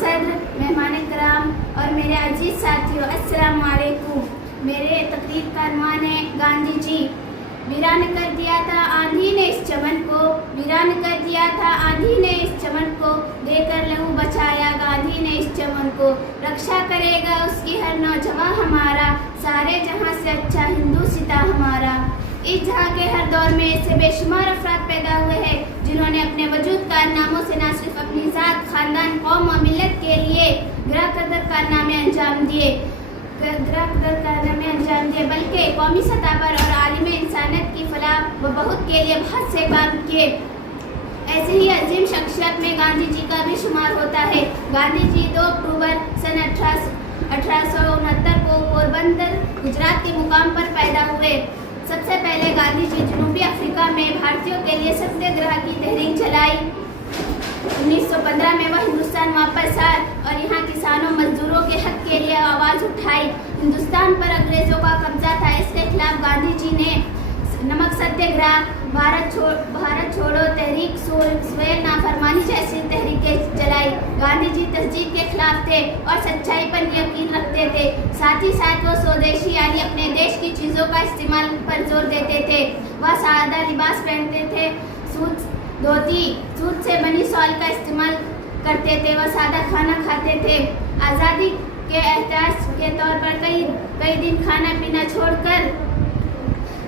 सद्र, मेहमान कराम और मेरे अजीज साथियों, अस्सलाम वालेकुम। मेरे तकरीर का अनवान है गांधी जी। वीरान कर दिया था आंधी ने इस चमन को, वीरान कर दिया था आंधी ने इस चमन को, देकर लहू बचाया गांधी ने इस चमन को। रक्षा करेगा उसकी हर नौजवान हमारा, सारे जहां से अच्छा हिंदू सिता हमारा। इस जहां के हर दौर में ऐसे बेशुमार अफराद पैदा हुए हैं जिन्होंने अपने वजूद कारनामों से न सिर्फ अपनी ज़ात, खानदान, कौम और मिल्लत के लिए गिरा-कदर कारनामे अंजाम दिए, बल्कि कौमी सतह पर और आलिम इंसानियत की फलाह व बहुत के लिए बहुत से काम किए। ऐसे ही अजीम शख्सियत में गांधी जी का भी शुमार होता है। गांधी जी 2 अक्टूबर सन 1869 को पोरबंदर, गुजरात के मुकाम पर पैदा हुए। सबसे पहले गांधी जी जनूबी अफ्रीका में भारतीयों के लिए सत्याग्रह की तहरीक चलाई। 1915 में वह हिंदुस्तान वापस आए और यहाँ किसानों मजदूरों के हक के लिए आवाज़ उठाई। हिंदुस्तान पर अंग्रेजों का कब्जा था, इसके खिलाफ गांधी जी ने नमक सत्याग्रह, भारत छोड़ो तहरीक, स्वेल नाफरमानी जैसी तहरीकें चलाई। गांधी जी तस्दीक के खिलाफ थे और सच्चाई पर यकीन रखते थे। साथ ही साथ वो स्वदेशी यानी अपने देश की चीज़ों का इस्तेमाल पर जोर देते थे। वह सादा लिबास पहनते थे, सूत से बनी शॉल का इस्तेमाल करते थे। वह सादा खाना खाते थे। आज़ादी के एहसास के तौर पर कई दिन खाना पीना छोड़कर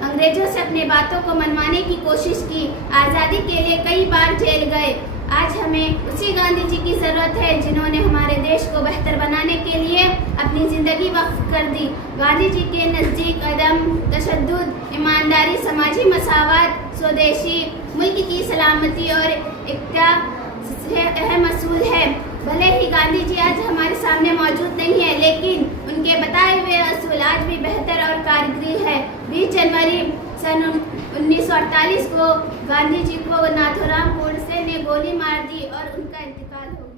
अंग्रेजों से अपनी बातों को मनवाने की कोशिश की। आज़ादी के लिए कई बार जेल गए। आज हमें उसी गांधी जी की ज़रूरत है जिन्होंने हमारे देश को बेहतर बनाने के लिए अपनी ज़िंदगी वक्फ कर दी। गांधी जी के नज़दीक अदम तशद्दुद, ईमानदारी, समाजी मसावत, स्वदेशी, मुल्क की सलामती और एकता अहम असूल है। भले ही गांधी जी आज हमारे सामने मौजूद नहीं है, लेकिन उनके बताए हुए असूल आज भी बेहतर और कारगर है। 20 जनवरी सन 1948 को गांधी जी को नाथूराम गोडसे ने गोली मार दी और उनका इंतकाल हो गया।